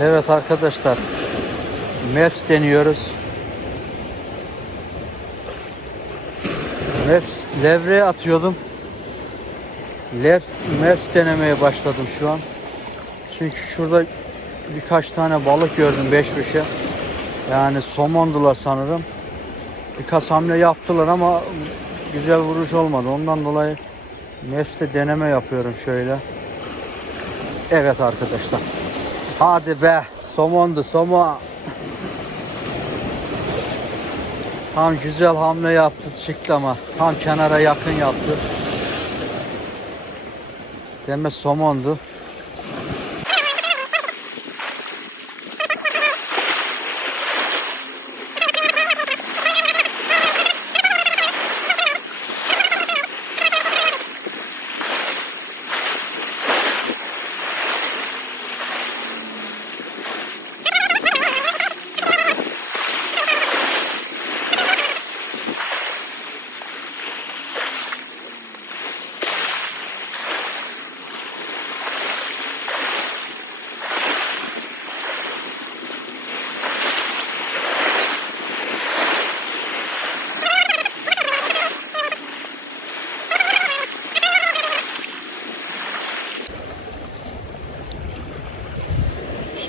Evet arkadaşlar. Maps deniyoruz. Maps levreye atıyordum. Lev, Maps denemeye başladım şu an. Çünkü şurada birkaç tane balık gördüm beş beşe. Yani somondular sanırım. Birkaç hamle yaptılar ama güzel vuruş olmadı. Ondan dolayı Maps'te deneme yapıyorum şöyle. Evet arkadaşlar. Hadi be. Somondu somon. Tam güzel hamle yaptı çıktı ama tam kenara yakın yaptı. Deme somondu.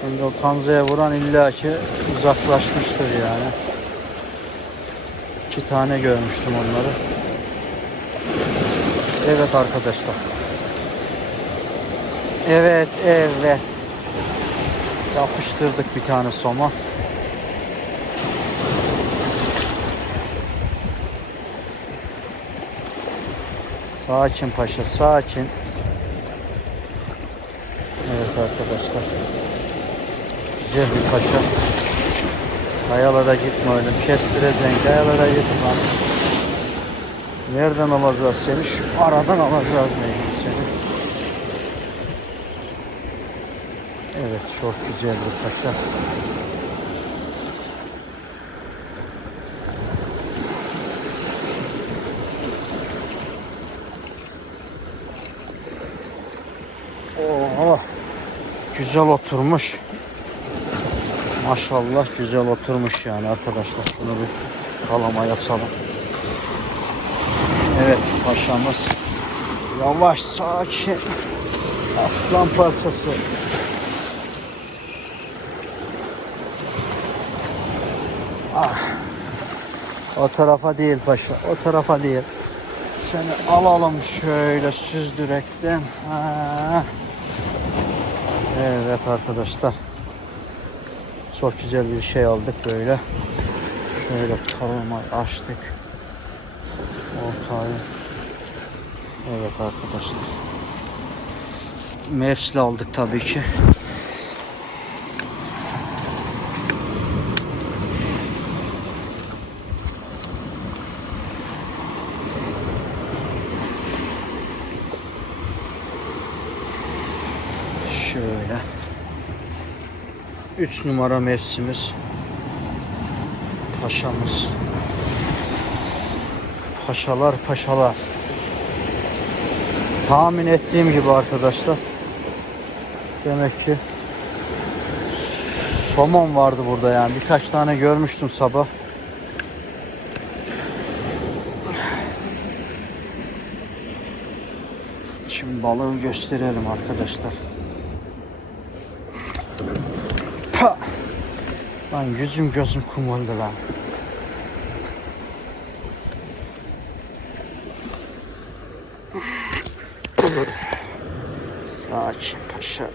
Şimdi o kanzaya vuran illaki uzaklaşmıştır yani. İki tane görmüştüm onları. Evet arkadaşlar. Evet, evet. Yapıştırdık bir tane soma. Sakin paşa, sakin. Evet arkadaşlar. Güzel bir paşa. Kayalara gitme öyle. Kestireceksin. Kayalara gitme. Nereden alacağız seni? Şu aradan alacağız mecbur seni. Evet çok güzel bir paşa. Oh, güzel oturmuş. Maşallah güzel oturmuş yani arkadaşlar. Şunu bir kalamaya salın. Evet paşamız. Yavaş sakin. Aslan parçası. Ah. O tarafa değil paşa. O tarafa değil. Seni alalım şöyle süzdürekten. Ha. Evet arkadaşlar. Çok güzel bir şey aldık böyle. Şöyle parmağı açtık. Ortayı. Evet arkadaşlar. Maps'le aldık tabii ki. Şöyle. 3 numara mevsimiz. Paşamız. Paşalar paşalar. Tahmin ettiğim gibi arkadaşlar. Demek ki somon vardı burada yani. Birkaç tane görmüştüm sabah. Şimdi balığı gösterelim arkadaşlar. Pa! Lan yüzüm gözüm kum oldu lan. Sakin paşa.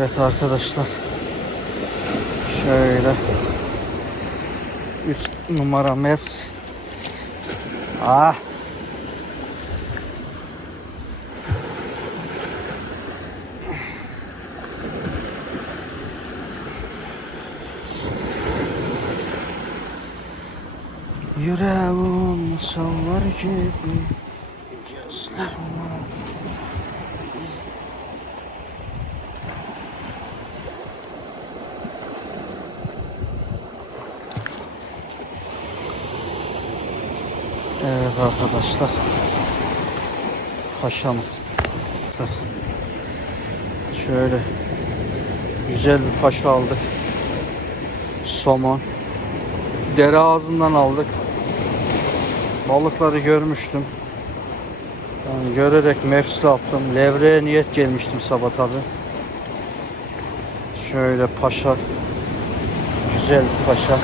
Evet arkadaşlar. Şöyle. 3 numara maps. Ah. Yüreğim sallar gibi gözlerim Evet arkadaşlar. Paşamız. Şöyle güzel bir paşa aldık. Somon. Dere ağzından aldık. Balıkları görmüştüm. Yani görerek mefsile yaptım. Levreye niyet gelmiştim sabah tabi. Şöyle paşa. Güzel paşa.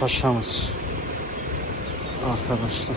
Paşamız. Arkadaşlar.